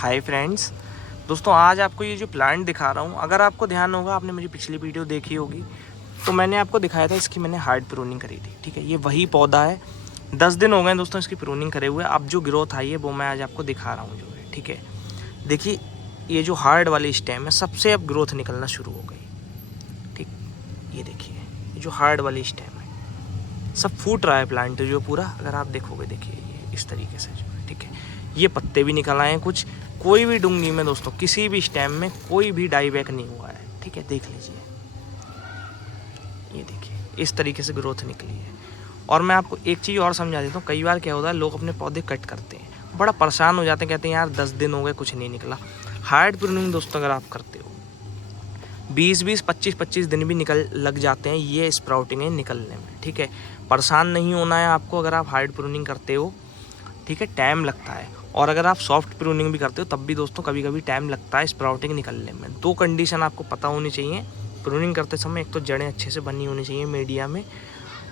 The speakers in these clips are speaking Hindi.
हाय फ्रेंड्स, दोस्तों आज आपको ये जो प्लांट दिखा रहा हूँ, अगर आपको ध्यान होगा, आपने मेरी पिछली वीडियो देखी होगी तो मैंने आपको दिखाया था इसकी मैंने हार्ड प्रूनिंग करी थी। ठीक है, ये वही पौधा है। 10 दिन हो गए दोस्तों इसकी प्रूनिंग करे हुए। अब जो ग्रोथ आई है वो मैं आज आपको दिखा रहा हूँ जो है। ठीक है, देखिए ये जो हार्ड वाली स्टेम है सबसे अब ग्रोथ निकलना शुरू हो गई। ठीक, ये देखिए ये जो हार्ड वाली स्टेम है सब फूट रहा है प्लांट जो पूरा। अगर आप देखोगे देखिए ये इस तरीके से जो है। ठीक है, ये पत्ते भी निकल आए हैं कुछ। कोई भी डूंगी में दोस्तों किसी भी स्टेम में कोई भी डाई बैक नहीं हुआ है। ठीक है, देख लीजिए, ये देखिए इस तरीके से ग्रोथ निकली है। और मैं आपको एक चीज़ और समझा देता हूँ, कई बार क्या होता है लोग अपने पौधे कट करते हैं, बड़ा परेशान हो जाते हैं, कहते हैं यार 10 दिन हो गए कुछ नहीं निकला। हार्ड प्रूनिंग दोस्तों अगर आप करते हो 20-20, 25-25 दिन भी निकल लग जाते हैं ये स्प्राउटिंग है निकलने में। ठीक है, परेशान नहीं होना है आपको अगर आप हार्ड प्रूनिंग करते हो। ठीक है, टाइम लगता है। और अगर आप सॉफ्ट प्रूनिंग भी करते हो तब भी दोस्तों कभी कभी टाइम लगता है स्प्राउटिंग निकलने में। दो कंडीशन आपको पता होनी चाहिए प्रूनिंग करते समय, एक तो जड़ें अच्छे से बनी होनी चाहिए मीडिया में,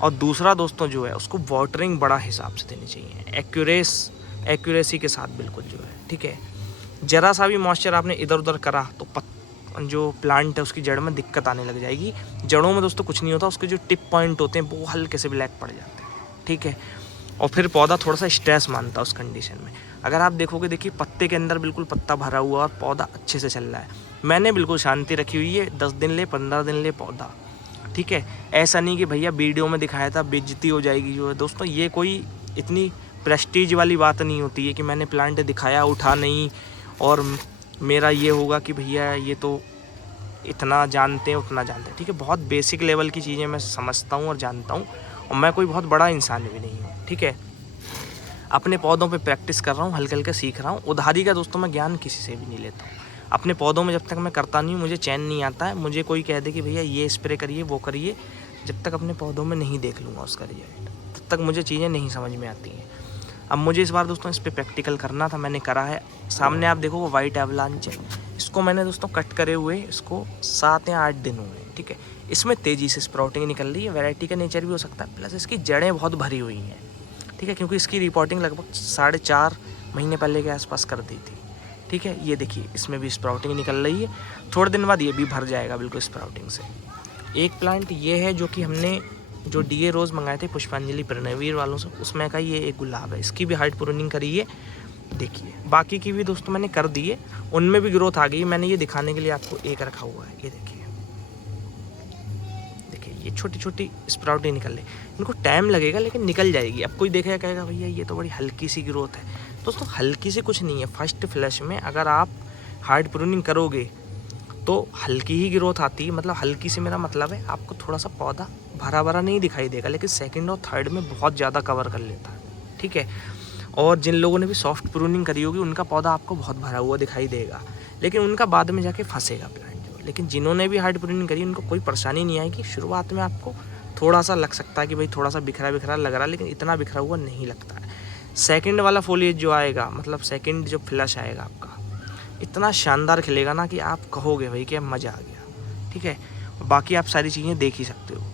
और दूसरा दोस्तों जो है उसको वाटरिंग बड़ा हिसाब से देनी चाहिए, एक्यूरेसी के साथ बिल्कुल जो है। ठीक है, ज़रा सा भी मॉइस्चर आपने इधर उधर करा तो जो प्लांट है उसकी जड़ में दिक्कत आने लग जाएगी। जड़ों में दोस्तों कुछ नहीं होता, उसके जो टिप पॉइंट होते हैं वो हल्के से ब्लैक पड़ जाते हैं। ठीक है, और फिर पौधा थोड़ा सा स्ट्रेस मानता है उस कंडीशन में। अगर आप देखोगे देखिए पत्ते के अंदर बिल्कुल पत्ता भरा हुआ और पौधा अच्छे से चल रहा है। मैंने बिल्कुल शांति रखी हुई है, 10 दिन ले 15 दिन ले पौधा। ठीक है, ऐसा नहीं कि भैया वीडियो में दिखाया था बेइज्जती हो जाएगी जो है। दोस्तों ये कोई इतनी प्रेस्टीज वाली बात नहीं होती है कि मैंने प्लांट दिखाया उठा नहीं और मेरा ये होगा कि भैया ये तो इतना जानते हैं उतना जानते हैं। ठीक है, बहुत बेसिक लेवल की चीज़ें मैं समझता हूँ और जानता हूँ, और मैं कोई बहुत बड़ा इंसान भी नहीं हूँ। ठीक है, अपने पौधों पे प्रैक्टिस कर रहा हूँ, हल्के हल्के सीख रहा हूँ। उधारी का दोस्तों मैं ज्ञान किसी से भी नहीं लेता हूँ। अपने पौधों में जब तक मैं करता नहीं हूँ मुझे चैन नहीं आता है। मुझे कोई कह दे कि भैया ये स्प्रे करिए वो करिए, जब तक अपने पौधों में नहीं देख लूँगा उसका रिजल्ट तब तक मुझे चीज़ें नहीं समझ में आती हैं। अब मुझे इस बार दोस्तों इस पर प्रैक्टिकल करना था, मैंने करा है। सामने आप देखो वो वाइट एवलांच है, इसको मैंने दोस्तों कट करे हुए इसको 7 या 8 दिन हुए। ठीक है, इसमें तेज़ी से स्प्राउटिंग निकल रही है, वैरायटी का नेचर भी हो सकता है, प्लस इसकी जड़ें बहुत भरी हुई हैं। ठीक है, क्योंकि इसकी रिपोर्टिंग लगभग 4.5 महीने पहले के आसपास कर दी थी। ठीक है, ये देखिए इसमें भी स्प्राउटिंग निकल रही है। थोड़े दिन बाद ये भी भर जाएगा बिल्कुल स्प्राउटिंग से। एक प्लांट ये है जो कि हमने जो डीए रोज़ मंगाए थे पुष्पांजलि प्रणवीर वालों से, उसमें का ये एक गुलाब है, इसकी भी हार्ड प्रूनिंग करी है। देखिए बाकी की भी दोस्तों मैंने कर दी है, उनमें भी ग्रोथ आ गई। मैंने ये दिखाने के लिए आपको एक रखा हुआ है, ये देखिए ये छोटी छोटी स्प्राउटिंग निकल रही। इनको टाइम लगेगा लेकिन निकल जाएगी। अब कोई देखेगा कहेगा भैया ये तो बड़ी हल्की सी ग्रोथ है। दोस्तों हल्की सी कुछ नहीं है, फर्स्ट फ्लैश में अगर आप हार्ड प्रूनिंग करोगे तो हल्की ही ग्रोथ आती है। मतलब हल्की से मेरा मतलब है आपको थोड़ा सा पौधा भरा भरा नहीं दिखाई देगा, लेकिन सेकंड और थर्ड में बहुत ज़्यादा कवर कर लेता है। ठीक है, और जिन लोगों ने भी सॉफ्ट प्रूनिंग करी होगी उनका पौधा आपको बहुत भरा हुआ दिखाई देगा, लेकिन उनका बाद में जाके फंसेगा प्लांट जो। लेकिन जिन्होंने भी हार्ड प्रूनिंग करी उनको कोई परेशानी नहीं आएगी। शुरुआत में आपको थोड़ा सा लग सकता है कि भाई थोड़ा सा बिखरा बिखरा लग रहा है, लेकिन इतना बिखरा हुआ नहीं लगता है। सेकंड वाला फोलिएज जो आएगा, मतलब सेकंड जो फ्लश आएगा आपका, इतना शानदार खिलेगा ना कि आप कहोगे भाई कि मज़ा आ गया। ठीक है, बाकी आप सारी चीज़ें देख ही सकते हो।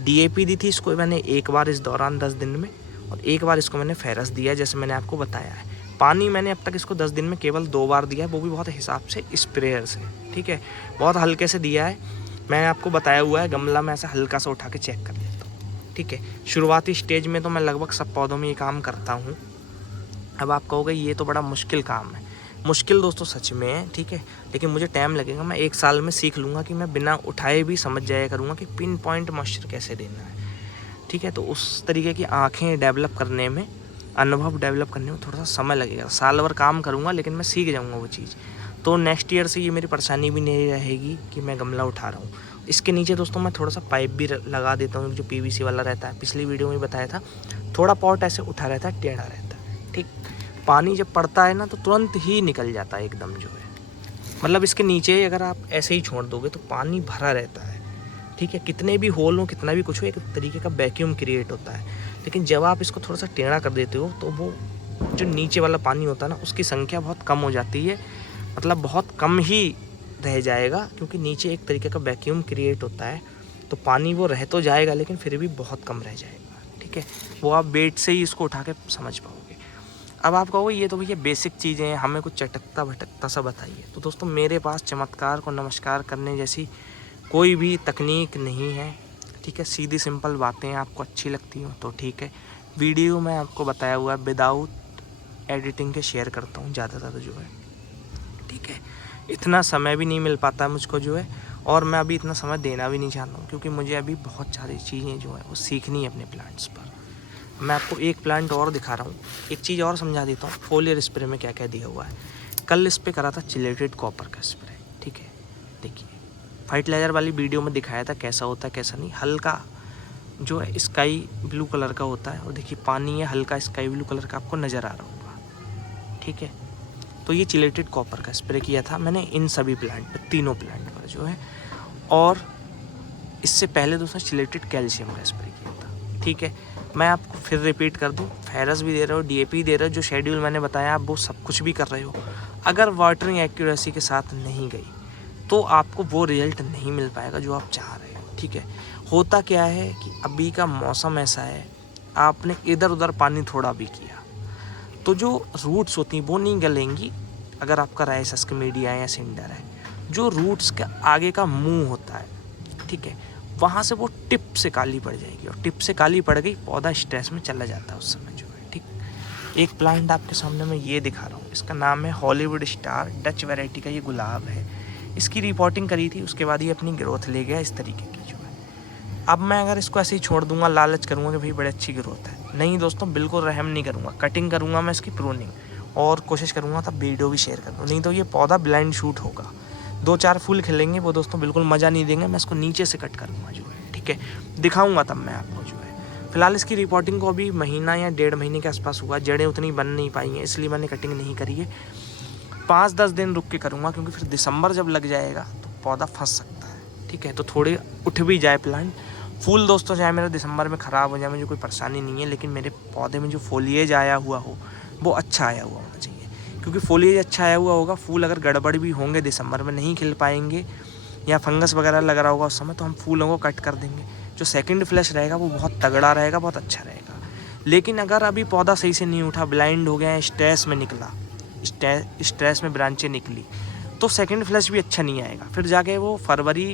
डीएपी दी थी इसको मैंने एक बार इस दौरान 10 दिन में, और एक बार इसको मैंने फेरस दिया जैसे मैंने आपको बताया है। पानी मैंने अब तक इसको 10 दिन में केवल 2 बार दिया है, वो भी बहुत हिसाब से स्प्रेयर से। ठीक है, बहुत हल्के से दिया है, मैंने आपको बताया हुआ है। गमला में ऐसा हल्का सा उठा के चेक कर लेता हूँ। ठीक है, शुरुआती स्टेज में तो मैं लगभग सब पौधों में ये काम करता हूँ। अब आप कहोगे ये तो बड़ा मुश्किल काम है। मुश्किल दोस्तों सच में है। ठीक है, लेकिन मुझे टाइम लगेगा। मैं 1 साल में सीख लूँगा कि मैं बिना उठाए भी समझ जाया करूँगा कि पिन पॉइंट मॉइस्चर कैसे देना है। ठीक है, तो उस तरीके की आँखें डेवलप करने में, अनुभव डेवलप करने में थोड़ा सा समय लगेगा। साल भर काम करूँगा लेकिन मैं सीख जाऊँगा वो चीज़। तो नेक्स्ट ईयर से ये मेरी परेशानी भी नहीं रहेगी कि मैं गमला उठा रहा हूँ। इसके नीचे दोस्तों मैं थोड़ा सा पाइप भी लगा देता हूँ जो पीवीसी वाला रहता है, पिछली वीडियो में बताया था। थोड़ा पॉट ऐसे उठा रहता है, टेढ़ा रहता है। ठीक, पानी जब पड़ता है ना तो तुरंत ही निकल जाता है एकदम जो है। मतलब इसके नीचे अगर आप ऐसे ही छोड़ दोगे तो पानी भरा रहता है। ठीक है, कितने भी होल हो, कितना भी कुछ हो, एक तरीके का वैक्यूम क्रिएट होता है। लेकिन जब आप इसको थोड़ा सा टेढ़ा कर देते हो तो वो जो नीचे वाला पानी होता है ना उसकी संख्या बहुत कम हो जाती है। मतलब बहुत कम ही रह जाएगा, क्योंकि नीचे एक तरीके का वैक्यूम क्रिएट होता है। तो पानी वो रह तो जाएगा लेकिन फिर भी बहुत कम रह जाएगा। ठीक है, वो आप वेट से ही इसको उठा के समझ पाओगे। अब आप कहोगे ये तो भैया बेसिक चीज़ें हैं, हमें कुछ चटकता भटकता सा बताइए। तो दोस्तों मेरे पास चमत्कार को नमस्कार करने जैसी कोई भी तकनीक नहीं है, ठीक है। सीधी सिंपल बातें आपको अच्छी लगती हो तो ठीक है। वीडियो में आपको बताया हुआ है विदाउट एडिटिंग के शेयर करता हूँ ज़्यादातर जो है, ठीक है। इतना समय भी नहीं मिल पाता है मुझको जो है, और मैं अभी इतना समय देना भी नहीं चाहता हूँ, क्योंकि मुझे अभी बहुत सारी चीज़ें जो है वो सीखनी है अपने प्लांट्स पर। मैं आपको एक प्लांट और दिखा रहा हूँ, एक चीज़ और समझा देता हूँ फोलियर स्प्रे में क्या क्या दिया हुआ है। कल इस पर करा था चिलेटेड कॉपर का स्प्रे, ठीक है। देखिए फर्टिलाइज़र वाली वीडियो में दिखाया था कैसा होता है कैसा नहीं। हल्का जो है स्काई ब्लू कलर का होता है, और देखिए पानी है हल्का स्काई ब्लू कलर का आपको नज़र आ रहा होगा, ठीक है। तो ये चिलेटेड कॉपर का स्प्रे किया था मैंने इन सभी प्लांट पर, तीनों प्लांट पर जो है। और इससे पहले दोस्तों चिलेटेड कैल्शियम का स्प्रे किया था, ठीक है। मैं आपको फिर रिपीट कर दूं, फेरस भी दे रहे हो, डीएपी दे रहे हो, जो शेड्यूल मैंने बताया आप वो सब कुछ भी कर रहे हो। अगर वाटरिंग एक्यूरेसी के साथ नहीं गई तो आपको वो रिजल्ट नहीं मिल पाएगा जो आप चाह रहे हो, ठीक है। होता क्या है कि अभी का मौसम ऐसा है, आपने इधर उधर पानी थोड़ा भी किया तो जो रूट्स होती हैं वो नहीं गलेंगी। अगर आपका राइसस्क मीडिया है या सिंडर है, जो रूट्स के आगे का मुंह होता है, ठीक है, वहाँ से वो टिप से काली पड़ जाएगी, और टिप से काली पड़ गई पौधा स्ट्रेस में चला जाता है उस समय जो है, ठीक। एक प्लांट आपके सामने मैं ये दिखा रहा हूँ, इसका नाम है हॉलीवुड स्टार, डच वैरायटी का ये गुलाब है। इसकी रिपोर्टिंग करी थी, उसके बाद ये अपनी ग्रोथ ले गया इस तरीके की जो है। अब मैं अगर इसको ऐसे ही छोड़ दूंगा, लालच करूँगा कि भाई बड़ी अच्छी ग्रोथ है, नहीं दोस्तों बिल्कुल रहम नहीं करूँगा। कटिंग करूँगा मैं इसकी, प्रूनिंग, और कोशिश करूँगा तब वीडियो भी शेयर करूँ, नहीं तो ये पौधा ब्लाइंड शूट होगा। 2-4 फूल खिलेंगे वो दोस्तों बिल्कुल मज़ा नहीं देंगे, मैं इसको नीचे से कट करूँगा जो है, ठीक है। दिखाऊँगा तब मैं आपको जो है। फिलहाल इसकी रिपोर्टिंग को अभी महीना या 1.5 महीने के आसपास हुआ, जड़ें उतनी बन नहीं पाई हैं, इसलिए मैंने कटिंग नहीं करी है। 5-10 दिन रुक के करूँगा, क्योंकि फिर दिसंबर जब लग जाएगा तो पौधा फंस सकता है, ठीक है। तो थोड़े उठ भी जाए प्लांट। फूल दोस्तों चाहे मेरा दिसंबर में ख़राब हो जाए, मुझे कोई परेशानी नहीं है, लेकिन मेरे पौधे में जो फोलिएज आया हुआ हो वो अच्छा आया हुआ होना चाहिए। क्योंकि फोलिएज अच्छा आया हुआ होगा, फूल अगर गड़बड़ भी होंगे दिसंबर में नहीं खिल पाएंगे या फंगस वगैरह लग रहा होगा उस समय, तो हम फूलों को कट कर देंगे। जो सेकंड फ्लैश रहेगा वो बहुत तगड़ा रहेगा, बहुत अच्छा रहेगा। लेकिन अगर अभी पौधा सही से नहीं उठा, ब्लाइंड हो गया, स्ट्रेस में निकला, स्ट्रेस में ब्रांचें निकली, तो सेकंड फ्लैश भी अच्छा नहीं आएगा। फिर जाके वो फरवरी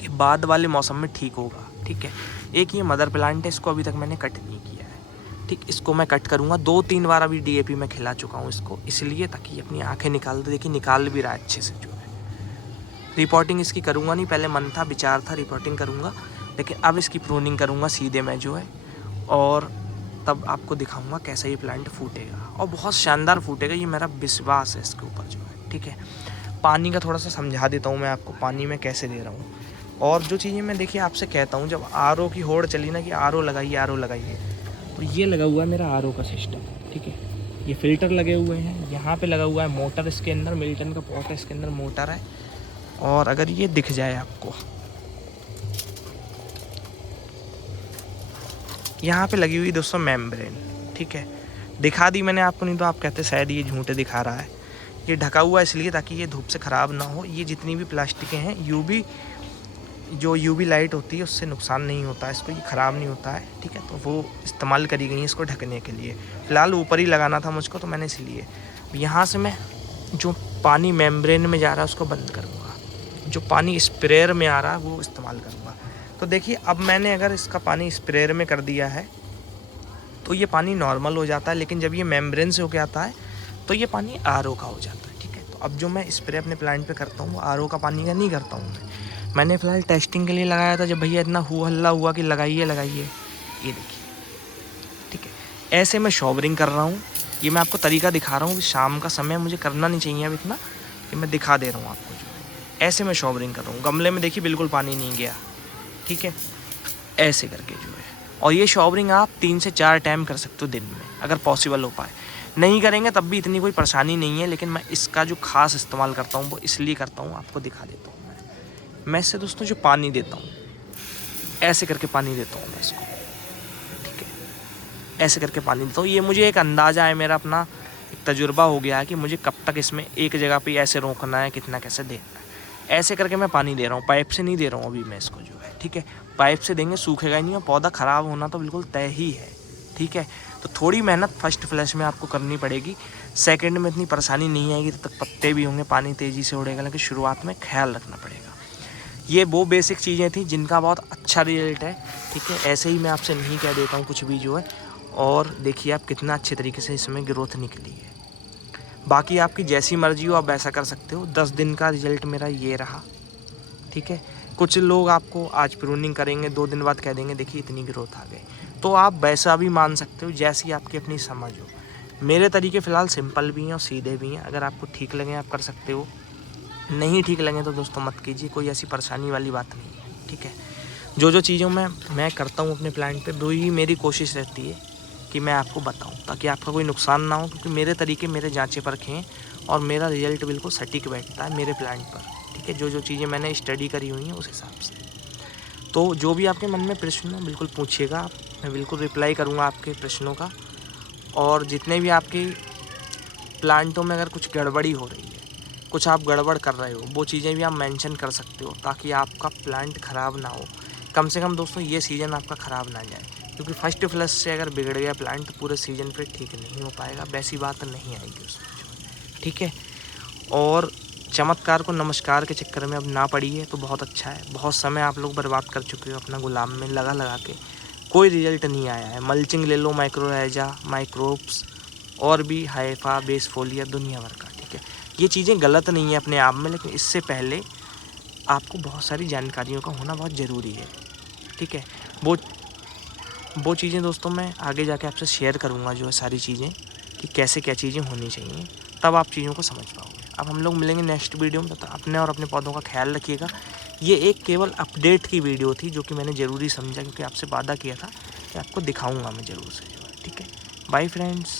के बाद वाले मौसम में ठीक होगा, ठीक है। एक ये मदर प्लांट है, इसको अभी तक मैंने कट नहीं किया है, ठीक। इसको मैं कट करूँगा 2-3 बार, अभी डीएपी में खिला चुका हूँ इसको, इसलिए ताकि ये अपनी आँखें निकाल दे। देखिए निकाल भी रहा है अच्छे से जो है। रिपोर्टिंग इसकी करूँगा नहीं, पहले मन था, विचार था रिपोर्टिंग करूँगा, लेकिन अब इसकी प्रूनिंग करूँगा सीधे मैं जो है, और तब आपको दिखाऊँगा कैसा ये प्लांट फूटेगा, और बहुत शानदार फूटेगा, ये मेरा विश्वास है इसके ऊपर जो है, ठीक है। पानी का थोड़ा सा समझा देता हूँ मैं आपको, पानी में कैसे दे रहा हूँ। और जो चीज़ें मैं देखिए आपसे कहता हूँ, जब आरओ की होड़ चली ना कि आरओ लगाइए, तो ये लगा हुआ है मेरा आरओ का सिस्टम, ठीक है। ये फ़िल्टर लगे हुए हैं, यहाँ पे लगा हुआ है मोटर, इसके अंदर मिल्टन का पॉट है, इसके अंदर मोटर है। और अगर ये दिख जाए आपको, यहाँ पे लगी हुई दोस्तों मेम्ब्रेन, ठीक है। दिखा दी मैंने आपको, नहीं तो आप कहते शायद ये झूठे दिखा रहा है। ये ढका हुआ इसलिए ताकि ये धूप से ख़राब ना हो। ये जितनी भी प्लास्टिकें हैं, यूवी लाइट होती है उससे नुकसान नहीं होता है इसको, ये ख़राब नहीं होता है, ठीक है। तो वो इस्तेमाल करी गई है इसको ढकने के लिए। फ़िलहाल ऊपर ही लगाना था मुझको, तो मैंने इसलिए यहाँ से मैं जो पानी मेम्ब्रेन में जा रहा है उसको बंद करूँगा, जो पानी स्प्रेयर में आ रहा है वो इस्तेमाल करूँगा। तो देखिए अब मैंने अगर इसका पानी स्प्रेयर में कर दिया है तो ये पानी नॉर्मल हो जाता है, लेकिन जब ये मेम्ब्रेन से होके आता है तो ये पानी आरओ का हो जाता है, ठीक है। तो अब जो मैं स्प्रे अपने प्लांट पे करता हूँ वो आरओ का पानी का नहीं करता हूँ मैंने फ़िलहाल टेस्टिंग के लिए लगाया था, जब भैया इतना हल्ला हुआ कि लगाइए, ये देखिए, ठीक है। ऐसे मैं शॉवरिंग कर रहा हूँ, ये मैं आपको तरीका दिखा रहा हूँ कि शाम का समय मुझे करना नहीं चाहिए अब इतना, कि मैं दिखा दे रहा हूँ आपको जो है। ऐसे मैं शॉवरिंग कर रहा हूँ, गमले में देखिए बिल्कुल पानी नहीं गया, ठीक है, ऐसे करके जो है। और ये शॉवरिंग आप 3 से 4 टाइम कर सकते हो दिन में, अगर पॉसिबल हो पाए। नहीं करेंगे तब भी इतनी कोई परेशानी नहीं है, लेकिन मैं इसका जो खास इस्तेमाल करता हूँ वो इसलिए करता हूँ, आपको दिखा देता हूँ। मैं इससे दोस्तों जो पानी देता हूँ, ऐसे करके पानी देता हूँ मैं इसको, ठीक है। ऐसे करके पानी देता हूँ, ये मुझे एक अंदाज़ा है, मेरा अपना एक तजुर्बा हो गया है कि मुझे कब तक इसमें एक जगह पे ऐसे रोकना है, कितना कैसे देना है। ऐसे करके मैं पानी दे रहा हूँ, पाइप से नहीं दे रहा हूँ अभी मैं इसको जो है, ठीक है। पाइप से देंगे सूखेगा ही नहीं, और पौधा ख़राब होना तो बिल्कुल तय ही है, ठीक है। तो थोड़ी मेहनत फर्स्ट फ्लश में आपको करनी पड़ेगी। सेकंड में इतनी परेशानी नहीं आएगी, तब तक पत्ते भी होंगे, पानी तेज़ी से उड़ेगा, लेकिन शुरुआत में ख्याल रखना पड़ेगा। ये वो बेसिक चीज़ें थी जिनका बहुत अच्छा रिजल्ट है, ठीक है। ऐसे ही मैं आपसे नहीं कह देता हूँ कुछ भी जो है। और देखिए आप कितना अच्छे तरीके से इसमें ग्रोथ निकली है। बाकी आपकी जैसी मर्जी हो आप वैसा कर सकते हो। 10 दिन का रिजल्ट मेरा ये रहा, ठीक है। कुछ लोग आपको आज प्रूनिंग करेंगे, 2 दिन बाद कह देंगे देखिए इतनी ग्रोथ आ गई, तो आप वैसा भी मान सकते हो जैसी आपकी अपनी समझ हो। मेरे तरीके फ़िलहाल सिंपल भी हैं और सीधे भी हैं। अगर आपको ठीक लगे आप कर सकते हो, नहीं ठीक लगे तो दोस्तों मत कीजिए, कोई ऐसी परेशानी वाली बात नहीं है, ठीक है। जो जो चीज़ों में मैं करता हूँ अपने प्लांट पे, वही मेरी कोशिश रहती है कि मैं आपको बताऊँ, ताकि आपका कोई नुकसान ना हो, क्योंकि मेरे तरीके मेरे जांचे परखे हैं और मेरा रिजल्ट बिल्कुल सटीक बैठता है मेरे प्लांट पर, ठीक है। जो जो चीज़ें मैंने स्टडी करी हुई हैं उस हिसाब से। तो जो भी आपके मन में प्रश्न है बिल्कुल पूछिएगा आप, मैं बिल्कुल रिप्लाई करूँगा आपके प्रश्नों का। और जितने भी आपके प्लांटों में अगर कुछ गड़बड़ी हो रही है, कुछ आप गड़बड़ कर रहे हो, वो चीज़ें भी आप मेंशन कर सकते हो, ताकि आपका प्लांट ख़राब ना हो। कम से कम दोस्तों ये सीज़न आपका ख़राब ना जाए, क्योंकि फर्स्ट फ्लश से अगर बिगड़ गया प्लांट तो पूरे सीज़न पे ठीक नहीं हो पाएगा, वैसी बात नहीं आएगी उसमें, ठीक है। और चमत्कार को नमस्कार के चक्कर में अब ना पड़िए तो बहुत अच्छा है। बहुत समय आप लोग बर्बाद कर चुके हो अपना गुलाब में लगा के, कोई रिजल्ट नहीं आया है। मल्चिंग ले लो, माइक्रोराइजा, माइक्रोब्स और भी हाइफा, बेसफोलिया, दुनिया भर का, ठीक है। ये चीज़ें गलत नहीं है अपने आप में, लेकिन इससे पहले आपको बहुत सारी जानकारियों का होना बहुत ज़रूरी है, ठीक है। वो चीज़ें दोस्तों मैं आगे जाके आपसे शेयर करूँगा, जो है सारी चीज़ें कि कैसे क्या चीज़ें होनी चाहिए, तब आप चीज़ों को समझ पाओगे। अब हम लोग मिलेंगे नेक्स्ट वीडियो में, तब तक अपने और अपने पौधों का ख्याल रखिएगा। ये एक केवल अपडेट की वीडियो थी जो कि मैंने ज़रूरी समझा, क्योंकि आपसे वादा किया था कि आपको दिखाऊँगा मैं ज़रूर से, ठीक है। Bye friends.